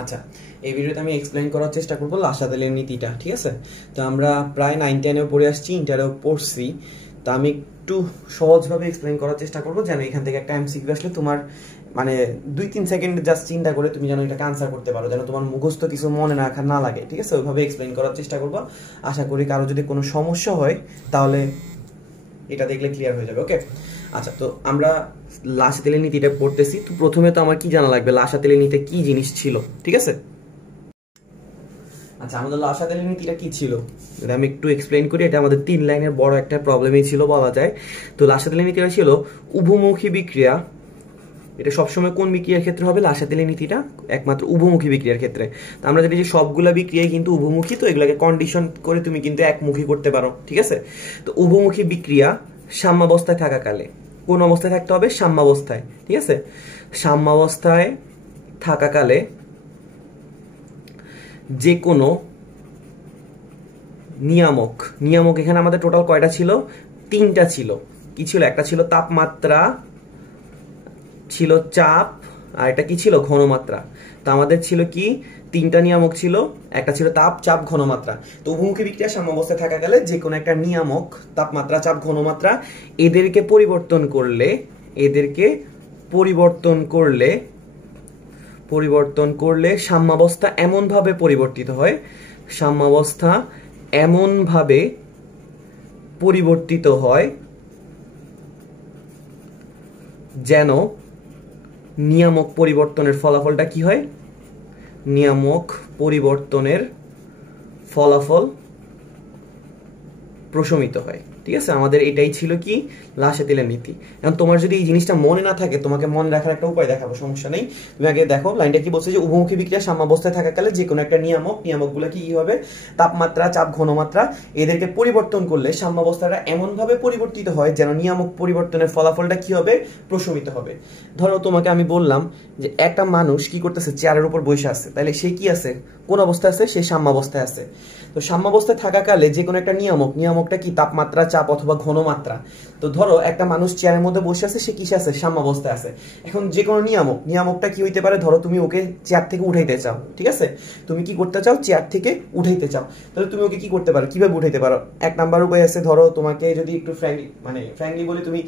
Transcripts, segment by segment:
আচ্ছা, এই ভিডিওতে আমি এক্সপ্লেইন করার চেষ্টা করব লাসাতেলের নীতিটা, ঠিক আছে? তো আমরা প্রায় 9-10-এও পড়ে আসছি, ইন্টারেও পড়ছি। তো আমি একটু সহজভাবে এক্সপ্লেইন করার চেষ্টা করব যেন এখান থেকে একটা এমসিকিউ আসলে তোমার মানে 2-3 সেকেন্ড জাস্ট চিন্তা করে তুমি যেন এটাকে আনসার করতে পারো, যেন তোমার মুখস্থ কিছু মনে রাখা না লাগে, ঠিক আছে? ওইভাবে এক্সপ্লেইন করার চেষ্টা করবো। আশা করি কারো যদি কোনো সমস্যা হয় তাহলে এটা দেখলে ক্লিয়ার হয়ে যাবে। ওকে, আচ্ছা, তো আমরা লাসাতেলের নীতিটা পড়তেছি। তো প্রথমে তো আমার কি জানা লাগবে, লাসাতেলের নীতি কি জিনিস ছিল, ঠিক আছে? আচ্ছা, আমাদের লাসাতেলের নীতিটা কি ছিল যদি আমি একটু এক্সপ্লেইন করি। এটা আমাদের 3 লাইনের বড় একটা প্রবলেমই ছিল বলা যায়। তো লাসাতেলের নীতিটা ছিল উভমুখী বিক্রিয়া। এটা সবসময় কোন বিক্রিয়ার ক্ষেত্রে হবে? লাসাতেলের নীতিটা একমাত্র উভমুখী বিক্রিয়ার ক্ষেত্রে। তো আমরা জানি যে সবগুলা বিক্রিয়াই কিন্তু উভমুখী, তো এগুলোকে কন্ডিশন করে তুমি কিন্তু একমুখী করতে পারো, ঠিক আছে? তো উভমুখী বিক্রিয়া সাম্যাবস্থায় থাকাকালে, কোন অবস্থায় থাকতে হবে? সাম্যাবস্থায়, ঠিক আছে? সাম্যাবস্থায় থাকাকালে যে কোনো নিয়ামক এখানে আমাদের টোটাল কয়টা ছিল? 3টা ছিল। কি ছিল? একটা ছিল তাপমাত্রা, ছিল চাপ, আর এটা কি ছিল? ঘনমাত্রা। তো আমাদের ছিল কি? 3টা নিয়ামক ছিল, একটা ছিল তাপ, চাপ, ঘনমাত্রা। তো উভমুখী বিক্রিয়া সাম্যাবস্থায় থাকাকালে যে কোনো একটা নিয়ামক, তাপমাত্রা, চাপ, ঘনমাত্রা, এদেরকে পরিবর্তন করলে সাম্যাবস্থা এমনভাবে পরিবর্তিত হয়, যেন নিয়ামক পরিবর্তনের ফলাফলটা কি হয়? নিয়ামক পরিবর্তনের ফলাফল প্রশমিত হয়, ঠিক আছে? আমাদের এটাই ছিল কি? লাসাতেলের নীতি। এখন তোমার যদি এই জিনিসটা মনে না থাকে, তোমাকে মনে রাখার একটা উপায় দেখাবো, সমস্যা নেই। তুমি আগে দেখো লাইনটা কি বলছে, যে উভমুখী বিক্রিয়া সাম্যাবস্থায় থাকাকালে যে কোনো একটা নিয়ামকগুলো কি হবে? তাপমাত্রা, চাপ, ঘনমাত্রা, এদেরকে পরিবর্তন করলে সাম্যাবস্থাটা এমনভাবে পরিবর্তিত হয় যেন নিয়ামক পরিবর্তনের ফলাফলটা কি হবে? প্রশমিত হবে। ধরো তোমাকে আমি বললাম যে একটা মানুষ কি করতেছে? চেয়ারের উপর বসে আছে, তাহলে সে কি আছে? কোন অবস্থায় আছে? সে সাম্যাবস্থায় আছে। তো সাম্যাবস্থায় থাকাকালে যে কোনো একটা নিয়ামকটা কি? তাপমাত্রা, চাপ অথবা ঘনমাত্রা। তো ধরো একটা মানুষ চেয়ারের মধ্যে বসে আছে, সে কিসে আছে? সাম্যাবস্থায় আছে। এখন যে কোনো নিয়ামকটা কি হইতে পারে? ধরো তুমি ওকে চেয়ার থেকে উঠাইতে চাও, ঠিক আছে? তুমি কি করতে চাও? চেয়ার থেকে উঠাইতে চাও। তাহলে তুমি ওকে কি করতে পারো? কিভাবে উঠাইতে পারো? এক নাম্বার উপায় আছে, ধরো তোমাকে যদি একটু ফ্র্যাঙ্কলি বলি, তুমি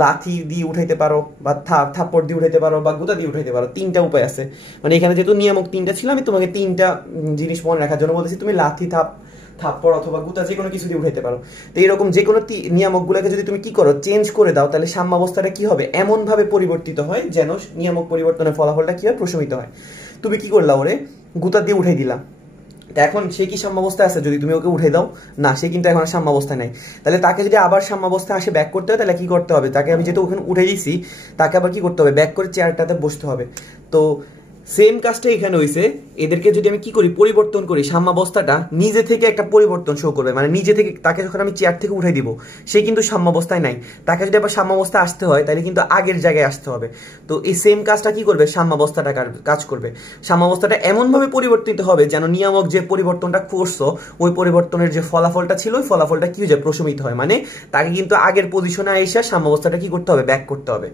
লাথি দিয়ে উঠাইতে পারো, বা থাপ্পড় দিয়ে উঠাইতে পারো, বা গুতা দিয়ে উঠাইতে পারো। 3টা উপায় আছে। মানে এখানে যেহেতু নিয়ামক 3টা ছিল, আমি তোমাকে 3টা জিনিস মনে রাখার জন্য বলতেছি। তুমি লাথি, থাপ্পড় অথবা গুতা যে কোনো কিছু দিয়ে উঠাইতে পারো। তো এরকম যে কোনো নিয়ামকগুলোকে যদি তুমি কি করো? চেঞ্জ করে দাও, তাহলে সাম্যাবস্থাটা কি হবে? এমনভাবে পরিবর্তিত হয় যেন নিয়ামক পরিবর্তনের ফলাফলটা কি হয়? প্রশমিত হয়। তুমি কি করলা? ওরে গুতা দিয়ে উঠাই দিলাম। এখন সে কি সাম্যাবস্থায় আছে? যদি তুমি ওকে উঠে দাও, না, সে কিন্তু এখন সাম্যাবস্থায় নাই। তাহলে তাকে যদি আবার সাম্যাবস্থায় আসে ব্যাক করতে হয়, তাহলে কি করতে হবে? তাকে আমি যেহেতু ওখানে উঠে দিয়েছি, তাকে আবার কি করতে হবে? ব্যাক করে চেয়ারটাতে বসতে হবে। তো সেম কাজটা এখানে হইছে। এদেরকে যদি আমি কি করি? পরিবর্তন করি, সাম্যাবস্থাটা নিজে থেকে একটা পরিবর্তন শো করবে। মানে নিজে থেকে তাকে যখন আমি চেয়ার থেকে উঠাই দিব, সে কিন্তু সাম্যাবস্থায় নাই। তাকে যদি আবার সাম্যাবস্থায় আসতে হয়, তাহলে কিন্তু আগের জায়গায় আসতে হবে। তো এই সেম কাজটা কি করবে? সাম্যাবস্থাটা কাজ করবে। সাম্যাবস্থাটা এমনভাবে পরিবর্তিত হবে যেন নিয়ামক যে পরিবর্তনটা করছো, ওই পরিবর্তনের যে ফলাফলটা ছিল, ওই ফলাফলটা কি হয়ে যায়? প্রশমিত হয়। মানে তাকে কিন্তু আগের পজিশনে এসে সাম্যাবস্থাটা কি করতে হবে? ব্যাক করতে হবে।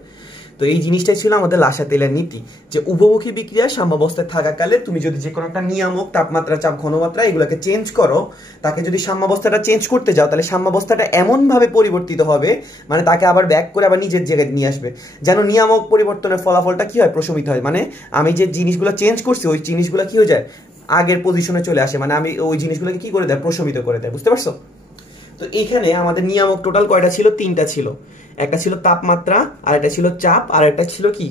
তো এই জিনিসটাই ছিল আমাদের লাসাতেলের নীতি, যে উভমুখী বিক্রিয়া সাম্যাবস্থায় থাকাকালে তুমি যদি যে কোনো একটা নিয়ামক, তাপমাত্রা, চাপ, ঘনমাত্রা, এগুলোকে চেঞ্জ করো, তাকে যদি সাম্যাবস্থাটা চেঞ্জ করতে যাও, তাহলে সাম্যাবস্থাটা এমনভাবে পরিবর্তিত হবে, মানে তাকে আবার ব্যাক করে আবার নিজের জায়গায় নিয়ে আসবে, যেন নিয়ামক পরিবর্তনের ফলাফলটা কি হয়? প্রশমিত হয়। মানে আমি যে জিনিসগুলো চেঞ্জ করছি, ওই জিনিসগুলো কি হয়ে যায়? আগের পজিশনে চলে আসে। মানে আমি ওই জিনিসগুলোকে কি করে দেয়? প্রশমিত করে দেয়। বুঝতে পারছো? তো এখানে আমাদের নিয়ামক টোটাল কয়টা ছিল? 3টা ছিল। একটা ছিল তাপমাত্রা, আর একটা ছিল চাপ, আর একটা ছিল কি?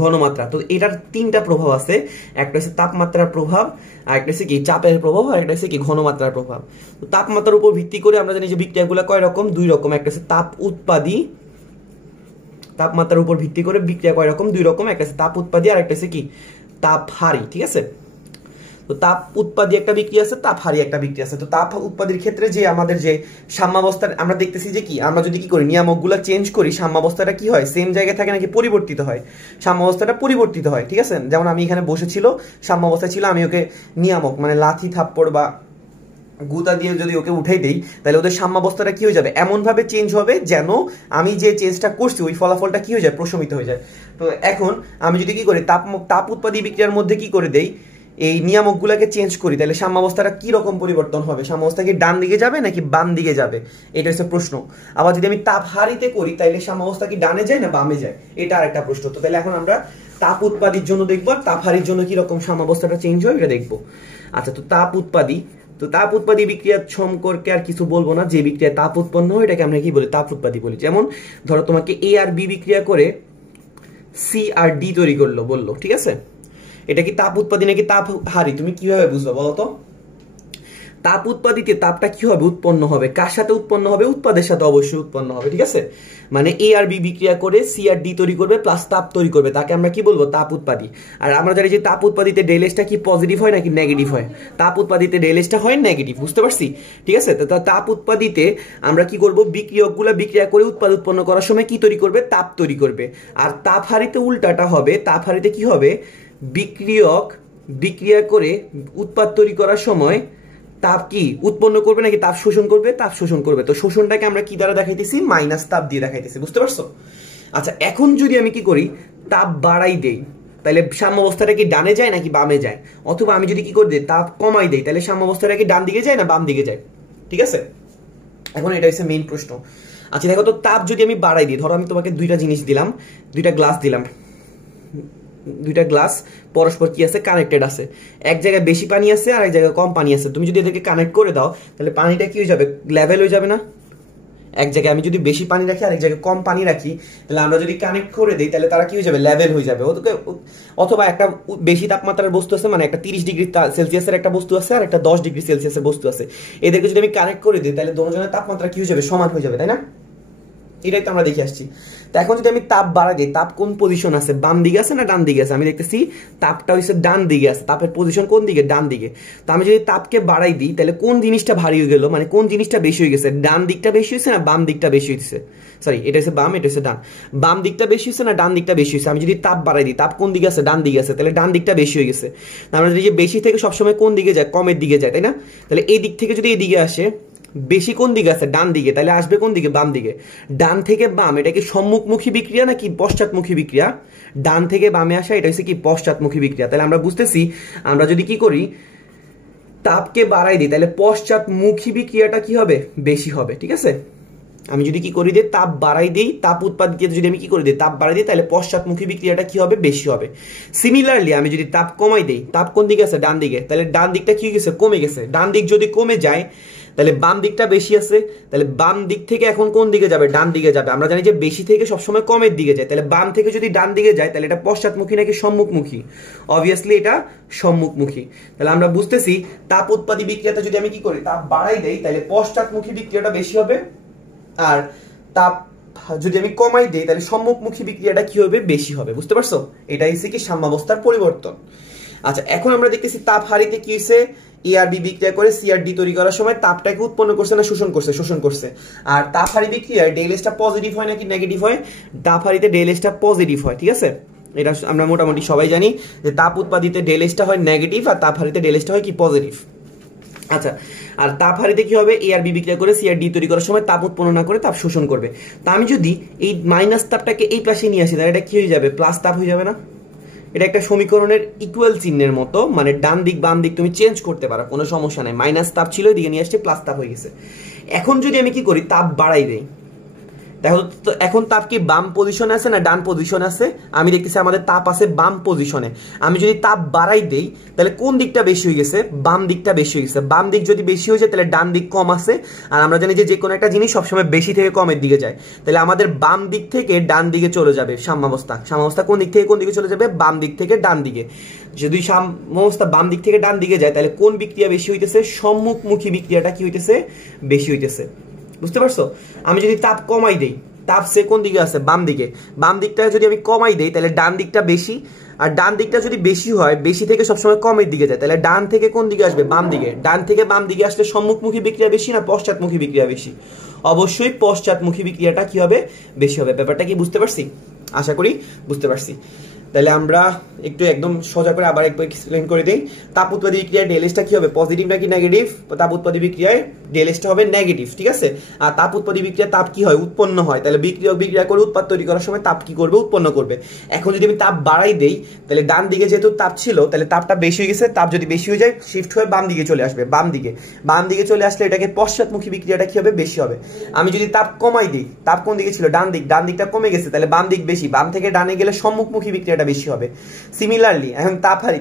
ঘনমাত্রা। তো এটার 3টা প্রভাব আছে। একটা হচ্ছে তাপমাত্রার প্রভাব, আর একটা হচ্ছে কি? চাপের প্রভাব, আর একটা হচ্ছে কি? ঘনমাত্রার প্রভাব। তো তাপমাত্রার উপর ভিত্তি করে আমরা জানি যে বিক্রিয়াগুলো কয় রকম? 2 রকম। একটা হচ্ছে তাপ উৎপাদী, তাপমাত্রার উপর ভিত্তি করে বিক্রিয়া কয় রকম? 2 রকম। একটা হচ্ছে তাপ উৎপাদী, আর একটা হচ্ছে কি? তাপহারী, ঠিক আছে? তো তাপ উৎপাদী একটা বিক্রিয়া আছে, তাপহারী একটা বিক্রিয়া আছে। তো তাপ উৎপাদীর ক্ষেত্রে যে আমাদের যে সাম্যাবস্থা আমরা দেখতেছি যে কি, আমরা যদি কি করি? নিয়ামকগুলো চেঞ্জ করি, সাম্যাবস্থাটা কি হয়? সেম জায়গায় থাকে নাকি পরিবর্তিত হয়? সাম্যাবস্থাটা পরিবর্তিত হয়, ঠিক আছে? যেমন আমি এখানে বসেছিল, সাম্যাবস্থায় ছিল, আমি ওকে নিয়ামক মানে লাথি, থাপ্পড় বা গুতা দিয়ে যদি ওকে উঠাই দেই তাহলে ওদের সাম্যাবস্থাটা কি হয়ে যাবে, এমন ভাবে চেঞ্জ হবে যেন আমি যে চেঞ্জটা করছি ওই ফলাফলটা কি হয়ে যায়, প্রশমিত হয়ে যায়। তো এখন আমি যদি কি করি তাপ উৎপাদী বিক্রিয়ার মধ্যে কি করে দেই, এই নিয়ামকগুলোকে চেঞ্জ করি, তাহলে সাম্যাবস্থাটা কি রকম পরিবর্তন হবে, সাম্যাবস্থা কি ডান দিকে যাবে নাকি বাম দিকে যাবে, এটা হচ্ছে প্রশ্ন। আবার যদি আমি তাপ হারিতে করি তাহলে সাম্যাবস্থা কি ডানে যায় না বামে যায়, এটা আরেকটা প্রশ্ন। তো তাহলে এখন আমরা তাপ উৎপাদীর জন্য দেখবো, আর তাপ হারির জন্য কি রকম সাম্যাবস্থাটা চেঞ্জ হয় এটা দেখবো। আচ্ছা, তো তাপ উৎপাদী বিক্রিয়া সম্পর্কে আর কিছু বলবো না, যে বিক্রিয়া তাপ উৎপন্ন হয় এটাকে আমরা কি বলি, তাপ উৎপাদী বলি। যেমন ধরো তোমাকে এ আর বি বিক্রিয়া করে সি আর ডি তৈরি করলো বললো, ঠিক আছে, এটা কি তাপ উৎপাদী নাকি তাপ হারি, তুমি কিভাবে বুঝবে বলো তো? তাপ উৎপাদিতে তাপটা কি হবে, উৎপন্ন হবে, কার সাথে উৎপন্ন হবে, উৎপাদের সাথে অবশ্যই উৎপন্ন হবে, ঠিক আছে। মানে এ আর বি বিক্রিয়া করে সি আর ডি তৈরি করবে প্লাস তাপ তৈরি করবে, তাকে আমরা কি বলবো, তাপ উৎপাদী। আর আমরা জানি যে তাপ উৎপাদিতে ডেলেসটা কি পজিটিভ হয় নাকি নেগেটিভ হয়, তাপ উৎপাদিতে ডেলেসটা হয় নেগেটিভ, বুঝতে পারছি, ঠিক আছে। তো তাপ উৎপাদিতে আমরা কি করব, বিক্রিয়কগুলো বিক্রিয়া করে উৎপাদ উৎপন্ন করার সময় কি তৈরি করবে, তাপ তৈরি করবে। আর তাপ হারিতে উল্টাটা হবে, তাপ হারিতে কি হবে, বিক্রিয়ক বিক্রিয়া করে উৎপাদ তৈরি করার সময় তাপ কি উৎপন্ন করবে নাকি তাপ শোষণ করবে, তাপ শোষণ করবে। তো শোষণটাকে আমরা কি দ্বারা দেখাইতেছি, মাইনাস তাপ দিয়ে দেখাইতেছি, বুঝতে পারছো? আচ্ছা, এখন যদি আমি কি করি, তাপ বাড়াই দেই তাহলে সাম্যাবস্থাটা কি ডানে যায় নাকি বামে যায়, অথবা আমি যদি কি করে দিই তাপ কমাই দেই তাহলে সাম্যাবস্থাটা কি ডান দিকে যায় না বাম দিকে যায়, ঠিক আছে। এখন এটা হচ্ছে মেইন প্রশ্ন। আচ্ছা দেখো তো, তাপ যদি আমি বাড়াই দিই, ধরো আমি তোমাকে দুইটা জিনিস দিলাম, দুইটা গ্লাস দিলাম, দুইটা গ্লাস পরস্পর কি আছে, কানেক্টেড আছে, এক জায়গায় বেশি পানি আছে আর এক জায়গায় কম পানি আছে। তুমি যদি এদেরকে কানেক্ট করে দাও তাহলে পানিটা কি হয়ে যাবে, লেভেল হয়ে যাবে না? এক জায়গায় আমি যদি বেশি পানি রাখি আর এক জায়গায় কম পানি রাখি, তাহলে আমরা যদি কানেক্ট করে দিই তাহলে তারা কি হয়ে যাবে, লেভেল হয়ে যাবে। অথবা একটা বেশি তাপমাত্রার বস্তু আছে, মানে একটা 30 ডিগ্রি সেলসিয়াসের একটা বস্তু আছে আর একটা 10 ডিগ্রি সেলসিয়াসের বস্তু আছে, এদেরকে যদি আমি কানেক্ট করে দিই তাহলে দুজনের তাপমাত্রা কি হয়ে যাবে, সমান হয়ে যাবে, তাই না? এটাই তো আমরা দেখে আসছি। তো এখন যদি আমি তাপ বাড়াই দিই, তাপ কোন পজিশন আছে, বাম দিকে আছে না ডান দিকে আছে, আমি দেখতেছি তাপটা হচ্ছে ডান দিকে আছে, তাপের পজিশন কোন দিকে, ডান দিকে। তো আমি যদি তাপকে বাড়াই দিই তাহলে কোন জিনিসটা ভারী হয়ে গেল, মানে কোন জিনিসটা বেশি হয়ে গেছে, ডান দিকটা বেশি হয়েছে না বাম দিকটা বেশি হয়েছে, সরি এটা হচ্ছে বাম এটা হচ্ছে ডান, বাম দিকটা বেশি হয়েছে না ডান দিকটা বেশি হয়েছে। আমি যদি তাপ বাড়াই দিই, তাপ কোন দিকে আছে, ডান দিকে আছে, তাহলে ডান দিকটা বেশি হয়ে গেছে। আমরা যদি বেশি থেকে সবসময় কোন দিকে যায়, কমের দিকে যায়, তাই না? তাহলে এই দিক থেকে যদি এই দিকে আসে, বেশি কোন দিকে আছে, ডান দিকে, তাহলে আসবে কোন দিকে, বাম দিকে। ডান থেকে বাম এটা কি সম্মুখমুখী বিক্রিয়া নাকি পশ্চাৎমুখী বিক্রিয়া, ডান থেকে বামে আসা এটা হচ্ছে কি পশ্চাৎমুখী বিক্রিয়া। তাহলে আমরা বুঝতেছি, আমরা যদি কি করি, তাপকে বাড়াই দিই তাহলে পশ্চাৎমুখী বিক্রিয়াটা কি হবে, বেশি হবে, ঠিক আছে। আমি যদি কি করি দিই, তাপ বাড়াই দিই, তাপ উৎপাদিত যদি আমি কি করে দিই, তাপ বাড়াই দিই, তাহলে পশ্চাৎমুখী বিক্রিয়াটা কি হবে, বেশি হবে। সিমিলারলি আমি যদি তাপ কমাই দিই, তাপ কোন দিকে আছে, ডান দিকে, তাহলে ডান দিকটা কি গেছে, কমে গেছে। ডান দিক যদি কমে যায় তাহলে বাম দিকটা বেশি আছে, তাহলে বাম দিক থেকে এখন কোন দিকে যাবে, ডান দিকে যাবে। আমরা জানি যে বেশি থেকে সবসময় কমের দিকে যায়, তাহলে বাম থেকে যদি ডান দিকে যায় তাহলে এটা পশ্চাৎমুখী নাকি সম্মুখমুখী, অবভিয়াসলি এটা সম্মুখমুখী। তাহলে আমরা বুঝতেছি তাপ উৎপাদী বিক্রিয়াতে যদি আমি কি করি, তাপ বাড়াই দেই তাহলে পশ্চাৎমুখী বিক্রিয়াটা বেশি হবে, আর তাপ যদি আমি কমাই দিই তাহলে সম্মুখমুখী বিক্রিয়াটা কি হবে, বেশি হবে, বুঝতে পারছো? এটাই হচ্ছে কি সাম্যাবস্থার পরিবর্তন। আচ্ছা, এখন আমরা দেখতেছি তাপ হারিতে কি হয়েছে, এ আর বি বিক্রিয়া করে সি আর ডি তৈরি করার সময় তাপটাকে উৎপন্ন করছে না শোষণ করছে, শোষণ করছে। আর তাপ হারি বিক্রিয়ায় ডেলেসটা পজিটিভ হয় নাকি নেগেটিভ হয়, তাপ হারিতে ডেলেসটা পজিটিভ হয়, ঠিক আছে। এটা আমরা মোটামুটি সবাই জানি যে তাপ উৎপাদিতে ডেলেসটা হয় নেগেটিভ আর তাপ হারিতে ডেলেসটা হয় কি পজিটিভ। আচ্ছা, আর তাপ হারিতে কি হবে, এ আর বি বিক্রিয়া করে সি আর ডি তৈরি করার সময় তাপ উৎপন্ন না করে তাপ শোষণ করবে। তা আমি যদি এই মাইনাস তাপটাকে এই পাশে নিয়ে আসি তাহলে এটা কি হয়ে যাবে, প্লাস তাপ হয়ে যাবে না? এটা একটা সমীকরণের ইকুয়াল চিহ্নের মতো, মানে ডান দিক বাম দিক তুমি চেঞ্জ করতে পারো, কোনো সমস্যা নাই। মাইনাস তাপ ছিল, এদিকে নিয়ে আসছে প্লাস তাপ হয়ে গেছে। এখন যদি আমি কি করি, তাপ বাড়াই দেই, দেখো তো এখন তাপ কি বাম পজিশনে আছে না ডান পজিশনে আছে, আমি দেখতেছি আমাদের তাপ আছে বাম পজিশনে। আমি যদি তাপ বাড়াই দেই তাহলে কোন দিকটা বেশি হয়ে গেছে, বাম দিকটা বেশি হয়ে গেছে। বাম দিক যদি বেশি হয়ে যায় তাহলে ডান দিক কম আছে, আর আমরা জানি যে কোনো একটা জিনিস সবসময় বেশি থেকে কমের দিকে যায়, তাহলে আমাদের বাম দিক থেকে ডান দিকে চলে যাবে সাম্যাবস্থা। সাম্যাবস্থা কোন দিক থেকে কোন দিকে চলে যাবে, বাম দিক থেকে ডান দিকে। যদি সাম্যাবস্থা বাম দিক থেকে ডান দিকে যায় তাহলে কোন বিক্রিয়া বেশি হইতেছে, সম্মুখমুখী বিক্রিয়াটা কি হইতেছে, বেশি হইতেছে, বুঝতে পারছো? আমি যদি তাপ কমাই দেই, তাপ সে কোন দিকে আছে, বাম দিকে, বাম দিকটা যদি আমি কমাই দেই তাহলে ডান দিকটা বেশি, আর ডান দিকটা যদি বেশি হয়, বেশি থেকে সবসময় কমের দিকে যায়, তাহলে ডান থেকে কোন দিকে আসবে, বাম দিকে। ডান থেকে বাম দিকে আসলে সম্মুখমুখী বিক্রিয়া বেশি না পশ্চাৎমুখী বিক্রিয়া বেশি? অবশ্যই পশ্চাৎমুখী বিক্রিয়াটা কি হবে, বেশি হবে। ব্যাপারটা কি বুঝতে পারছি? আশা করি বুঝতে পারছি। তাহলে আমরা একটু একদম সোজা করে আবার একবার এক্সপ্লেন করে দিই। তাপ উৎপাদী বিক্রিয়ায় ডেলএসটা কি হবে, পজিটিভ নাকি নেগেটিভ? তাপ উৎপাদী বিক্রিয়ায় ডেলএসটা হবে নেগেটিভ, ঠিক আছে। আর তাপ উৎপাদী বিক্রিয়া তাপ কি হয়, উৎপন্ন হয়। তাহলে বিক্রিয়ক বিক্রিয়া করে উৎপাদ তৈরি করার সময় তাপ কি করবে, উৎপন্ন করবে। এখন যদি আমি তাপ বাড়াই দেই, তাহলে ডান দিকে যেহেতু তাপ ছিল, তাহলে তাপটা বেশি হয়ে গেছে, তাপ যদি বেশি হয়ে যায় শিফট হয়ে বাম দিকে চলে আসবে, বাম দিকে চলে আসলে এটাকে পশ্চাৎমুখী বিক্রিয়াটা কি হবে, বেশি হবে। আমি যদি তাপ কমাই দিই, তাপ কোন দিকে ছিল, ডান দিকটা কমে গেছে, তাহলে বাম দিক বেশি, বাম থেকে ডানে গেলে সম্মুখমুখী বিক্রিয়াটা বেশি হবে। সিমিলারলি এখন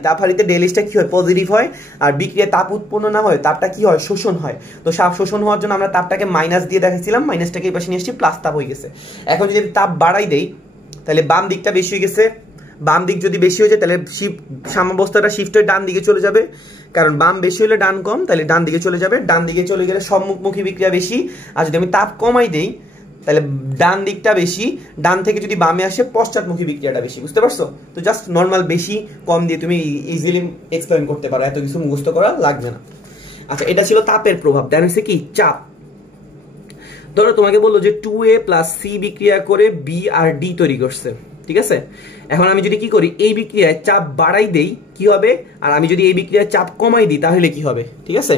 তাপহারিতে ডেলএসটা কি হয়, পজিটিভ হয়। আর বিক্রিয়া তাপ উৎপন্ন না হয়, তাপটা কি হয়, শোষণ হয়। তো শোষণ হওয়ার জন্য আমরা তাপটাকে মাইনাস দিয়ে দেখাইছিলাম, মাইনাসটাকে এই পাশে নিয়ে এসেছি, প্লাস তাপ হয়ে গেছে। এখন যদি তাপ বাড়াই দেই, তাহলে বাম দিকটা বেশি হয়ে গেছে, বাম দিক যদি বেশি হয়ে যায় তাহলে সাম্যাবস্থাটা শিফট হয়ে ডান দিকে চলে যাবে, কারণ বাম বেশি হলে ডান কম, তাহলে ডান দিকে চলে যাবে। ডান দিকে চলে গেলে সম্মুখমুখী বিক্রিয়া বেশি। আর যদি আমি তাপ কমাই দেই, তাহলে ডান দিকটা বেশি, ডান থেকে যদি বামে আসে পশ্চাৎমুখী বিক্রিয়াটা বেশি। বুঝতে পারছো? তো জাস্ট নর্মাল বেশি কম দিয়ে তুমি ইজিলি এক্সপ্লেন করতে পারো, এত কিছু মুখস্থ করা লাগবে না। আচ্ছা, এটা ছিল তাপের প্রভাব। দেন হচ্ছে কি চাপ। ধরো তোমাকে বললো যে 2A + C বিক্রিয়া করে B আর D তৈরি করছে, ঠিক আছে। এখন আমি যদি কি করি, এই বিক্রিয়ায় চাপ বাড়াই দেই কি হবে, আর আমি যদি এই বিক্রিয়ায় চাপ কমাই দিই তাহলে কি হবে, ঠিক আছে।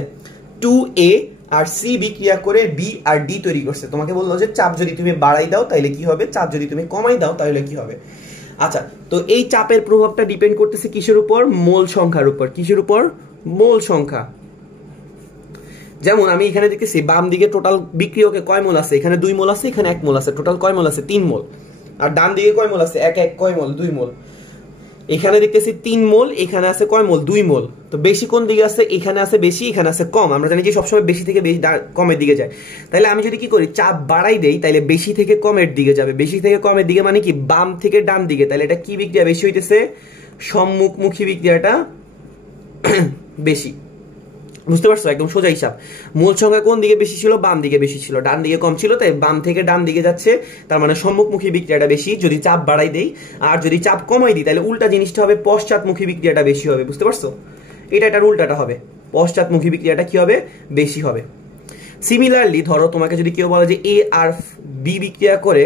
2A আর C বিক্রিয়া করে B আর D তৈরি করছে। তোমাকে বললো যে চাপ যদি তুমি বাড়াই দাও তাহলে কি হবে, চাপ যদি তুমি কমাই দাও তাহলে কি হবে। আচ্ছা, তো এই চাপের প্রভাবটা ডিপেন্ড করতেছে কিসের উপর, মোল সংখ্যার উপর। কিসের উপর, মোল সংখ্যা। যেমন আমি এখানে দেখতেছি বাম দিকে টোটাল বিক্রিয়কে কয় মোল আছে, এখানে 2 মোল আছে, এখানে 1 মোল আছে, টোটাল কয় মোল আছে, 3 মোল। আর ডান দিকে কয় মোল আছে, 1 কয় মোল, 2 মোল। এখানে দেখতেছি 3 মোল, এখানে আছে কয় মোল, 2 মোল। তো বেশি কোন দিকে আছে, এখানে আছে বেশি, এখানে আছে কম। আমরা জানি যে সবসময় বেশি থেকে বেশি কমের দিকে যায়। তাহলে আমি যদি কি করি, চাপ বাড়াই দেই, তাহলে বেশি থেকে কমের দিকে যাবে। বেশি থেকে কমের দিকে মানে কি, বাম থেকে ডান দিকে। তাহলে এটা কি বিক্রিয়া বেশি হইতেছে, সম্মুখমুখী বিক্রিয়াটা বেশি। বুঝতে পারছো? একদম সোজা হিসাব। মূল সংখ্যা কোন দিকে বেশি ছিল, বাম দিকে বেশি ছিল, ডান দিকে কম ছিল, তাই বাম থেকে ডান দিকে যাচ্ছে, তার মানে সম্মুখমুখী বিক্রিয়াটা বেশি যদি চাপ বাড়াই দেই। আর যদি চাপ কমাই দিই তাহলে উল্টা জিনিসটা হবে, পশ্চাৎমুখী বিক্রিয়াটা বেশি হবে। বুঝতে পারছো? এটার উল্টাটা হবে, পশ্চাৎমুখী বিক্রিয়াটা কি হবে, বেশি হবে। সিমিলারলি ধরো তোমাকে যদি কেউ বলে যে A আর B বিক্রিয়া করে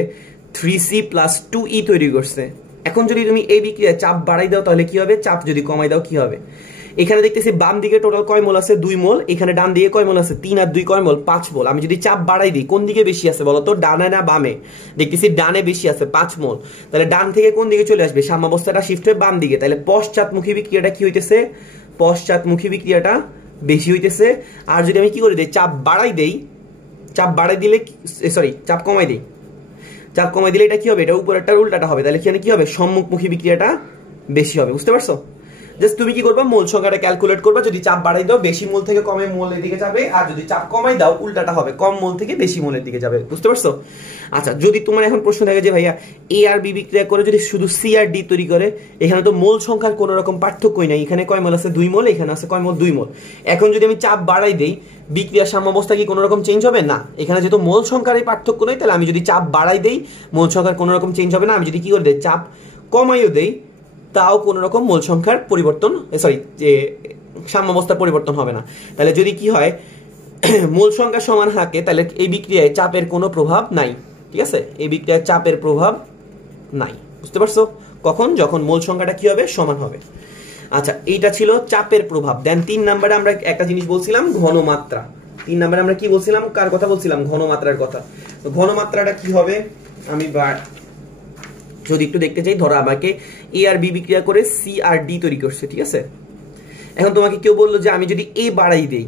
3C + 2E তৈরি করছে। এখন যদি তুমি এই বিক্রিয়ায় চাপ বাড়াই দাও তাহলে কি হবে, চাপ যদি কমাই দাও কি হবে। এখানে দেখতেছি বাম দিকে টোটাল কয় মোল আছে, 2 মোল। এখানে ডান দিকে কয় মোল আছে, 3 আর 2 কয় মোল, 5 মোল। আমি যদি চাপ বাড়াই দিই, কোন দিকে বেশি আছে বলো তো, ডানে না বামে? দেখতেছি ডানে বেশি আছে, 5 মোল। তাহলে ডান থেকে কোন দিকে চলে আসবে, সাম্যাবস্থাটা শিফট হয়ে বাম দিকে। তাহলে পশ্চাৎমুখী বিক্রিয়াটা কি হইতেছে, পশ্চাৎমুখী বিক্রিয়াটা বেশি হইতেছে। আর যদি আমি কি করে দিই, চাপ বাড়াই দিলে চাপ কমাই দিই, চাপ কমাই দিলে এটা কি হবে, এটা উপরেরটার উল্টাটা হবে। তাহলে এখানে কি হবে, সম্মুখমুখী বিক্রিয়াটা বেশি হবে। বুঝতে পারছো? জাস্ট তুমি কি করবা, মোল সংখ্যাটা ক্যালকুলেট করবা। যদি চাপ বাড়াই দাও, বেশি মোল থেকে কমে মোলের দিকে যাবে। আর যদি চাপ কমাই দাও, উল্টাটা হবে, কম মোল থেকে বেশি মোলের দিকে যাবে। বুঝতে পারছো? আচ্ছা, যদি তোমার এখন প্রশ্ন থাকে যে ভাইয়া A আর B বিক্রিয়া করে যদি শুধু C আর D তৈরি করে, এখানে তো মোল সংখ্যার কোনো রকম পার্থক্যই নাই। এখানে কয় মোল আছে, 2 মোল, এখানে আছে কয় মোল, 2 মোল। এখন যদি আমি চাপ বাড়াই দেই, বিক্রিয়ার সাম্যাবস্থা কি কোনো রকম চেঞ্জ হবে না। এখানে যেহেতু মোল সংখ্যার এই পার্থক্য নেই, তাহলে আমি যদি চাপ বাড়াই দেই, মোল সংখ্যার কোনো রকম চেঞ্জ হবে না। আমি যদি কি করে দেই, চাপ কমাইও দেই, তাও কোন রকম মোল সংখ্যার পরিবর্তন, যে সাম্যাবস্থার পরিবর্তন হবে না। তাহলে যদি কি হয়, মোল সংখ্যা সমান থাকে, তাহলে এই বিক্রিয়ায় চাপের কোনো প্রভাব নাই। ঠিক আছে, এই বিক্রিয়ায় চাপের প্রভাব নাই। বুঝতে পারছো? কখন, যখন মোল সংখ্যাটা কি হবে, সমান হবে। আচ্ছা, এইটা ছিল চাপের প্রভাব। দেন 3 নম্বরে আমরা একটা জিনিস বলছিলাম, ঘনমাত্রা। 3 নম্বরে আমরা কি বলছিলাম, কার কথা বলছিলাম, ঘনমাত্রার কথা। তো ঘনমাত্রাটা কি হবে, আমি যদি একটু দেখতে চাই, ধরো আমাকে A আর B বিক্রিয়া করে C আর D তৈরি করছে, ঠিক আছে। এখন তোমাকে কেউ বললো যে আমি যদি A বাড়াই দেই,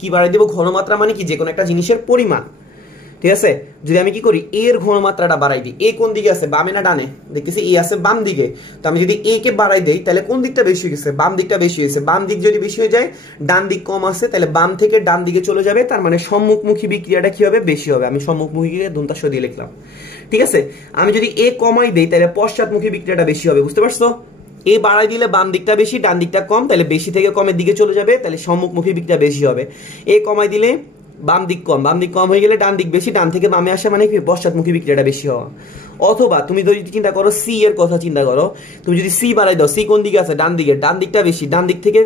কি বাড়াই দেবো, ঘনমাত্রা মানে কি, যে কোনো একটা জিনিসের পরিমাণ, ঠিক আছে। যদি আমি কি করি, A এর ঘনমাত্রাটা বাড়াই দিই, A কোন দিকে আছে, বামে না ডানে? দেখতেছি A আছে বাম দিকে। তো আমি যদি A কে বাড়াই দেই, তাহলে কোন দিকটা বেশি হয়ে গেছে, বাম দিকটা বেশি হয়েছে। বাম দিক যদি বেশি হয়ে যায়, ডান দিক কম আছে, তাহলে বাম থেকে ডান দিকে চলে যাবে, তার মানে সম্মুখমুখী বিক্রিয়াটা কি হবে, বেশি হবে। আমি সম্মুখমুখীকে দন্তাস্ব দিয়ে লিখলাম, ঠিক আছে। আমি যদি A কমাই দেই, তাহলে পশ্চাৎমুখী বিক্রিয়াটা বেশি হবে। বুঝতে পারছো? A বাড়াই দিলে বাম দিকটা বেশি, ডান দিকটা কম, তাহলে বেশি থেকে কমের দিকে চলে যাবে, তাহলে সম্মুখমুখী বিক্রিয়া বেশি হবে। A কমাই দিলে বাম দিক কম হয়ে গেলে ডান দিক বেশি, ডান থেকে বামে আসে, মানে কি, পশ্চাৎমুখী বিক্রিয়াটা বেশি হওয়া। অথবা তুমি যদি চিন্তা করো, C এর কথা চিন্তা করো, তুমি যদি C বাড়াই দাও, C কোন দিকে আছে, ডান দিকে, ডান দিকটা বেশি, ডান দিক থেকে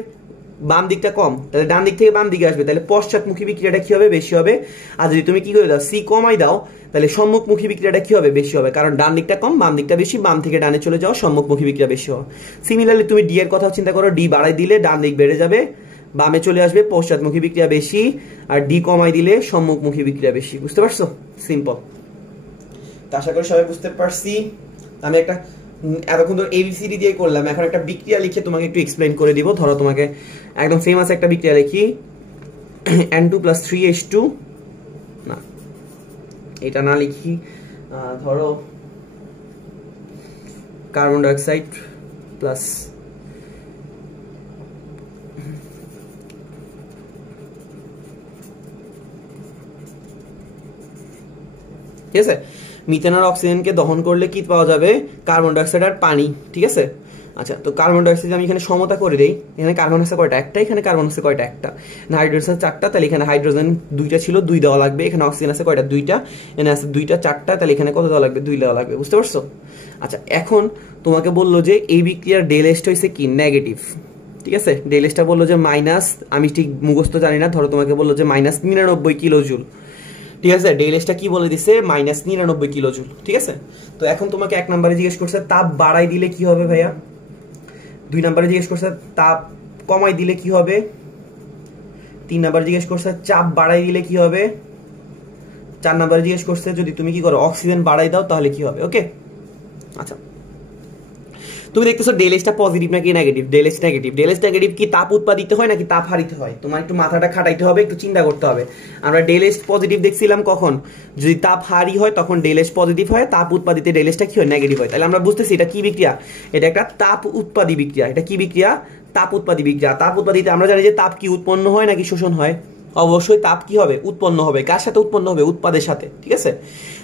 বাম দিকটা কম, তাহলে ডান দিক থেকে বাম দিকে আসবে, তাহলে পশ্চাৎমুখী বিক্রিয়াটা কি হবে? বেশি হবে। আর যদি তুমি কি করে দাও, সি কমাই দাও, তাহলে সম্মুখমুখী বিক্রিয়াটা কি হবে? বেশি হবে, কারণ ডান দিকটা কম বাম দিকটা বেশি, বাম থেকে ডানে চলে যাও, সম্মুখমুখী বিক্রিয়া বেশি হবে। সিমিলারলি তুমি ডি এর কথা চিন্তা করো, ডি বাড়াই দিলে ডান দিক বেড়ে যাবে, বামে চলে আসবে, পশ্চাৎমুখী বিক্রিয়া বেশি, আর ডি কমাই দিলে সম্মুখমুখী বিক্রিয়া বেশি। বুঝতে পারছো? সিম্পল। তো আশা করি সবাই বুঝতে পারছি। আমি একটা এতক্ষণ ধরে এবিসিডি দিয়ে করলাম, এখন একটা বিক্রিয়া লিখে তোমাকে একটু এক্সপ্লেইন করে দিব। ধরো তোমাকে একদম ফেমাস একটা বিক্রিয়া লিখি, N2 + 3H2, না এটা না লিখি, ধরো কার্বন ডাইঅক্সাইড প্লাস ঠিক আছে, মিথেন আর অক্সিজেনকে দহন করলে কি পাওয়া যাবে? কার্বন ডাইঅক্সাইড আর পানি। ঠিক আছে, আচ্ছা তো কার্বন ডাইঅক্সাইড আমি এখানে সমতা করে দেই, এখানে কার্বন আছে কয়টা? একটা। এখানে কার্বন আছে কয়টা? একটা। হাইড্রোজেন আছে 4টা, তাহলে এখানে হাইড্রোজেন 2টা ছিল, 2 দেওয়া লাগবে। এখানে অক্সিজেন আছে কয়টা? 2টা। এখানে আছে 2টা 4টা, তাহলে এখানে কত দেওয়া লাগবে? 2 দেওয়া লাগবে। বুঝতে পারছো? আচ্ছা এখন তোমাকে বললো যে এই বিক্রিয়ার ডেল এসটা হইছে কি? নেগেটিভ। ঠিক আছে, ডেল এসটা বললো যে মাইনাস, আমি ঠিক মুখস্থ জানি না, ধরো তোমাকে বললো যে -99 কিলো জুল। ঠিক আছে, ডেল এসটা কি বলে দিছে? -99 কিলো জুল। ঠিক আছে, তো এখন তোমাকে 1 নম্বরে জিজ্ঞেস করছে তাপ বাড়াই দিলে কি হবে ভাইয়া, 2 নম্বরে জিজ্ঞেস করছে তাপ কমাই দিলে কি হবে, 3 নম্বরে জিজ্ঞেস করছে চাপ বাড়াই দিলে কি হবে, 4 নম্বরে জিজ্ঞেস করছে যদি তুমি কি করো অক্সিজেন বাড়াই দাও তাহলে কি হবে। ওকে, আচ্ছা তুমি দেখতেছো ডেল এসটা পজিটিভ নাকি negative? Del S negative. Del S negative কি তাপ উৎপাদিত হয় নাকি তাপ হারিতে হয়? তোমার একটু মাথাটা খাটাইতে হবে, একটু চিন্তা করতে হবে। আমরা ডেল এস পজিটিভ দেখছিলাম কখন? যদি তাপ হারি হয় তখন ডেল এস পজিটিভ হয়, তাপ উৎপাদিত ডেল এসটা কি হয়? নেগেটিভ হয়। তাহলে আমরা বুঝতেছি এটা কি বিক্রিয়া? এটা একটা তাপ উৎপাদী বিক্রিয়া। এটা কি বিক্রিয়া? তাপ উৎপাদী বিক্রিয়া। তাপ উৎপাদিতে আমরা জানি যে তাপ কি উৎপন্ন হয় নাকি শোষণ হয়? অবশ্যই তাপ কি হবে? উৎপন্ন হবে। কার সাথে উৎপন্ন হবে? উৎপাদের সাথে। ঠিক আছে,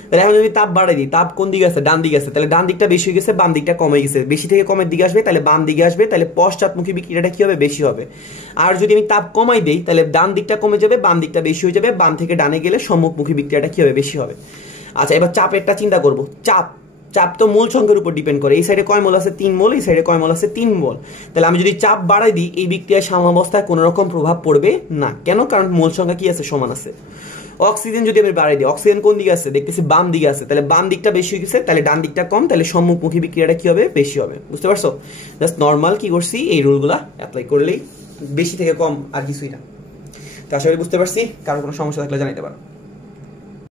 তাহলে এখন যদি তাপ বাড়াই দিই, তাপ কোন দিকে আছে? ডান দিকে আছে, তাহলে ডান দিকটা বেশি হয়ে গেছে, বাম দিকটা কমে গেছে। বেশি থেকে কমের দিকে আসবে, তাহলে বাম দিকে আসবে, তাহলে পশ্চাৎমুখী বিক্রিয়াটা কি হবে? বেশি হবে। আর যদি আমি তাপ কমাই দেই, তাহলে ডান দিকটা কমে যাবে, বাম দিকটা বেশি হয়ে যাবে, বাম থেকে ডানে গেলে সম্মুখমুখী বিক্রিয়াটা কি হবে? বেশি হবে। আচ্ছা এবার চাপেরটা চিন্তা করব। চাপ তো মূল সংখ্যার উপর ডিপেন্ড করে। এই সাইডে কয় মোল আছে? 3 মোল। এই সাইডে কয় মোল আছে? 3 মোল। তাহলে আমি যদি চাপ বাড়াই দিই, এই বিক্রিয়ার সাম্যাবস্থায় কোনো রকম প্রভাব পড়বে না। কেন? কারণ মোল সংখ্যা কি আছে? সমান আছে। অক্সিজেন যদি আমি বাড়াই দিই, অক্সিজেন কোন দিকে আছে? দেখতেছি বাম দিকে আছে, তাহলে বাম দিকটা বেশি হয়ে গেছে, তাহলে ডান দিকটা কম, তাহলে সম্মুখমুখী বিক্রিয়াটা কি হবে? বেশি হবে। বুঝতে পারছো? জাস্ট নর্মাল কি করছি, এই রুলগুলা অ্যাপ্লাই করলেই বেশি থেকে কম আর কিছুই না। তো আশা করি বুঝতে পারছি। কারো কোনো সমস্যা থাকলে জানাইতে পারো।